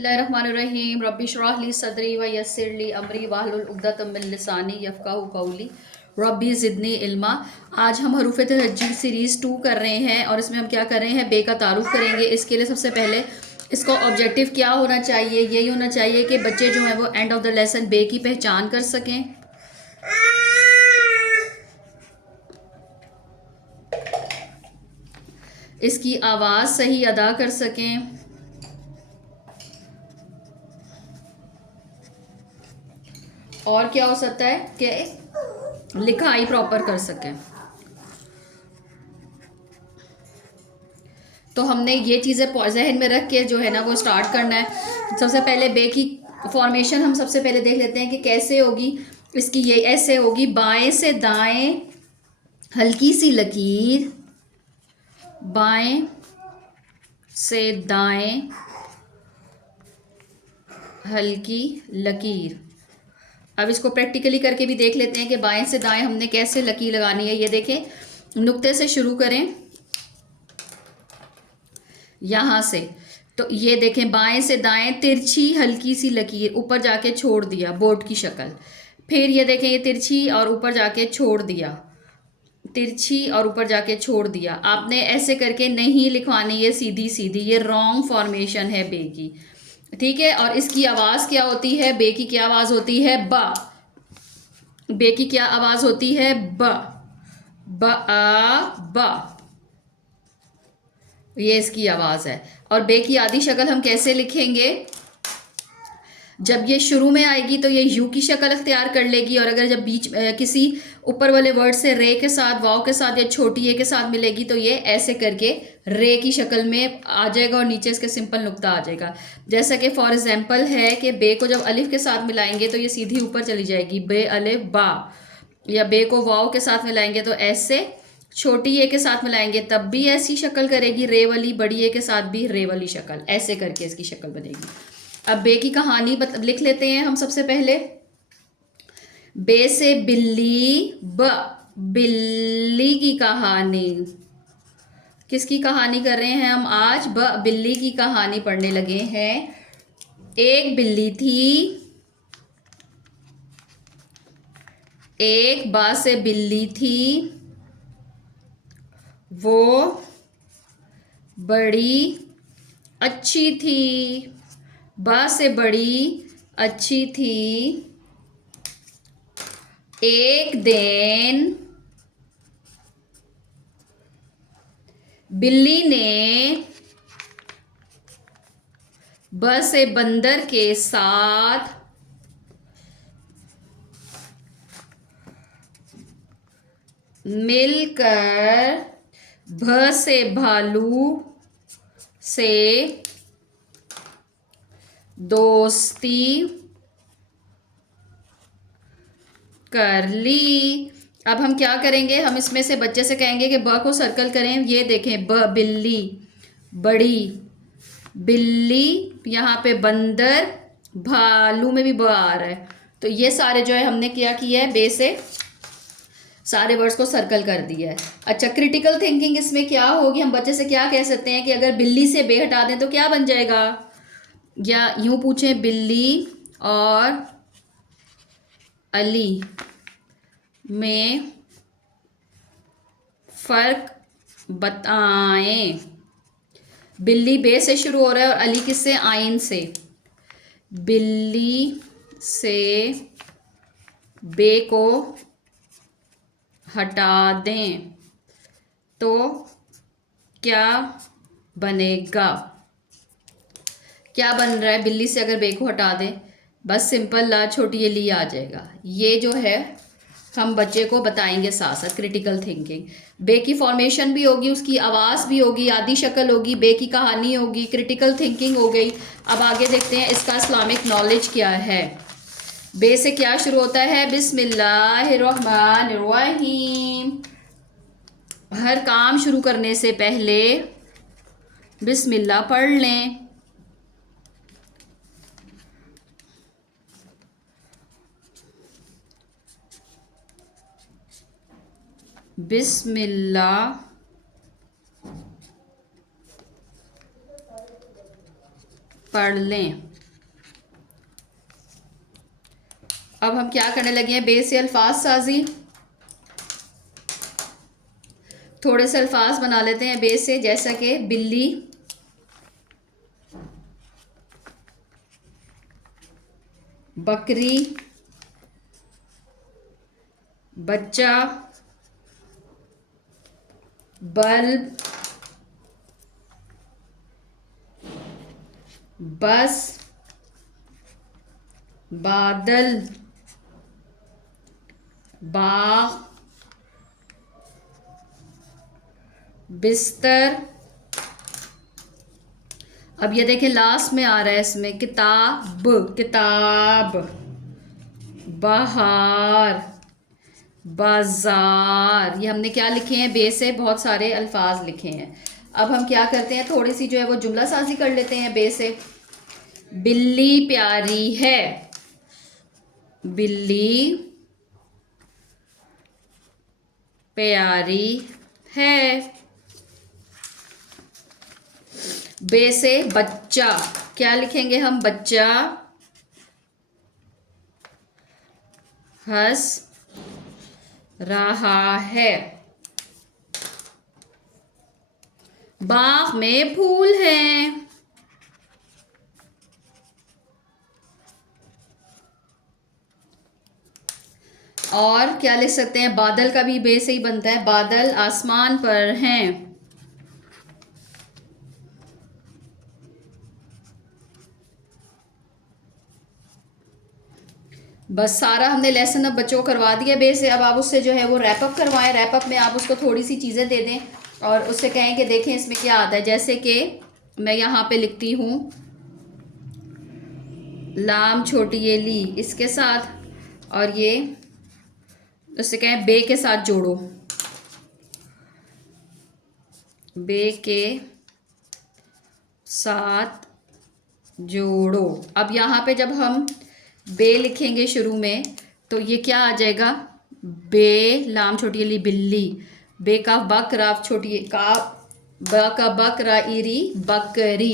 बिस्मिल्लाहिर्रहमानिर्रहीम रब्बि इश्रह ली सदरी व यस्सिर ली अमरी वाहलुल उक़दतम मिन लिसानी यफ़क़हू क़ौली रब्बी ज़िदनी इल्मा। आज हम हरूफ़ तहज्जुद सीरीज़ 2 कर रहे हैं और इसमें हम क्या कर रहे हैं, बे का तारुफ़ करेंगे। इसके लिए सबसे पहले इसका ऑब्जेक्टिव क्या होना चाहिए, यही होना चाहिए कि बच्चे जो हैं वो एंड ऑफ द लेसन बे की पहचान कर सकें, इसकी आवाज़ सही अदा कर सकें, और क्या हो सकता है कि लिखाई प्रॉपर कर सकें। तो हमने ये चीज़ें जहन में रख के जो है ना वो स्टार्ट करना है। सबसे पहले बे की फॉर्मेशन हम सबसे पहले देख लेते हैं कि कैसे होगी। इसकी ये ऐसे होगी, बाएं से दाएं हल्की सी लकीर, बाएं से दाएं हल्की लकीर। अब इसको प्रैक्टिकली करके भी देख लेते हैं कि बाएं से दाएं हमने कैसे लकीर लगानी है। ये देखें, नुक्ते से शुरू करें यहाँ से, तो ये देखें बाएं से दाएं तिरछी हल्की सी लकीर, ऊपर जाके छोड़ दिया बोर्ड की शक्ल। फिर ये देखें, ये तिरछी और ऊपर जाके छोड़ दिया, तिरछी और ऊपर जाके छोड़ दिया। आपने ऐसे करके नहीं लिखवानी, ये सीधी सीधी, ये रॉन्ग फॉर्मेशन है बे की, ठीक है। और इसकी आवाज़ क्या होती है, बे की क्या आवाज़ होती है, बा। बे की क्या आवाज़ होती है, ब, ब आ बा, ये इसकी आवाज़ है। और बे की आधी शक्ल हम कैसे लिखेंगे, जब ये शुरू में आएगी तो ये यू की शक्ल अख्तियार कर लेगी, और अगर जब बीच किसी ऊपर वाले वर्ड से रे के साथ, वाव के साथ या छोटी ए के साथ मिलेगी तो ये ऐसे करके रे की शक्ल में आ जाएगा और नीचे इसके सिंपल नुक्ता आ जाएगा। जैसा कि फॉर एग्जांपल है कि बे को जब अलिफ के साथ मिलाएंगे तो ये सीधी ऊपर चली जाएगी, बे अलिफ बा। या बे को वाव के साथ मिलाएंगे तो ऐसे, छोटी ए के साथ मिलाएंगे तब भी ऐसी शक्ल करेगी रे वाली, बड़ी ए के साथ भी रे वाली शक्ल, ऐसे करके इसकी शक्ल बनेगी। अब बे की कहानी लिख लेते हैं हम सबसे पहले। बे से बिल्ली, ब, बिल्ली की कहानी। किसकी कहानी कर रहे हैं हम आज, ब, बिल्ली की कहानी पढ़ने लगे हैं। एक बिल्ली थी, एक बा से बिल्ली थी, वो बड़ी अच्छी थी, बा से बड़ी अच्छी थी। एक दिन बिल्ली ने ब से बंदर के साथ मिलकर भ से भालू से दोस्ती कर ली। अब हम क्या करेंगे, हम इसमें से बच्चे से कहेंगे कि ब को सर्कल करें। ये देखें, ब बिल्ली, बड़ी बिल्ली, यहाँ पे बंदर, भालू में भी ब आ रहा है। तो ये सारे जो है हमने क्या किया है, बे से सारे वर्ड्स को सर्कल कर दिया है। अच्छा, क्रिटिकल थिंकिंग इसमें क्या होगी, हम बच्चे से क्या कह सकते हैं कि अगर बिल्ली से बे हटा दें तो क्या बन जाएगा, या यूं पूछें, बिल्ली और अली में फ़र्क बताएं। बिल्ली बे से शुरू हो रहा है और अली किससे, आइन से। बिल्ली से बे को हटा दें तो क्या बनेगा, क्या बन रहा है, बिल्ली से अगर बे को हटा दें, बस सिंपल ला छोटी ये ली आ जाएगा। ये जो है हम बच्चे को बताएंगे साथ साथ क्रिटिकल थिंकिंग। बे की फॉर्मेशन भी होगी, उसकी आवाज़ भी होगी, आदि शक्ल होगी, बे की कहानी होगी, क्रिटिकल थिंकिंग हो गई। अब आगे देखते हैं इसका इस्लामिक नॉलेज क्या है। बे से क्या शुरू होता है, बिस्मिल्लाहिर्रहमानिर्रहीम। हर काम शुरू करने से पहले बिस्मिल्लाह पढ़ लें। बिस्मिल्लाह पढ़ लें। अब हम क्या करने लगे हैं, बे से अल्फाज साजी। थोड़े से अल्फाज बना लेते हैं बे से, जैसा कि बिल्ली, बकरी, बच्चा, बल्ब, बस, बादल, बाग, बिस्तर। अब ये देखें लास्ट में आ रहा है इसमें किताब, किताब, बहार, बाजार। ये हमने क्या लिखे हैं, बे से बहुत सारे अल्फाज लिखे हैं। अब हम क्या करते हैं, थोड़ी सी जो है वो जुमला साजी कर लेते हैं बे से। बिल्ली प्यारी है, बिल्ली प्यारी है। बे से बच्चा, क्या लिखेंगे हम, बच्चा हंस रहा है, बाग में फूल हैं। और क्या लिख सकते हैं, बादल का भी बे से ही बनता है, बादल आसमान पर हैं। बस सारा हमने लेसन अब बच्चों को करवा दिया बे से। अब आप उससे जो है वो रैपअप करवाएं। रैपअप में आप उसको थोड़ी सी चीज़ें दे दें और उससे कहें कि देखें इसमें क्या आता है। जैसे कि मैं यहाँ पे लिखती हूँ लाम छोटी ये ली इसके साथ, और ये उससे कहें बे के साथ जोड़ो, बे के साथ जोड़ो। अब यहाँ पे जब हम बे लिखेंगे शुरू में तो ये क्या आ जाएगा, बे लाम छोटी ली बिल्ली, बे का बक राफ छोटी का ब का बक रा इरी बकरी।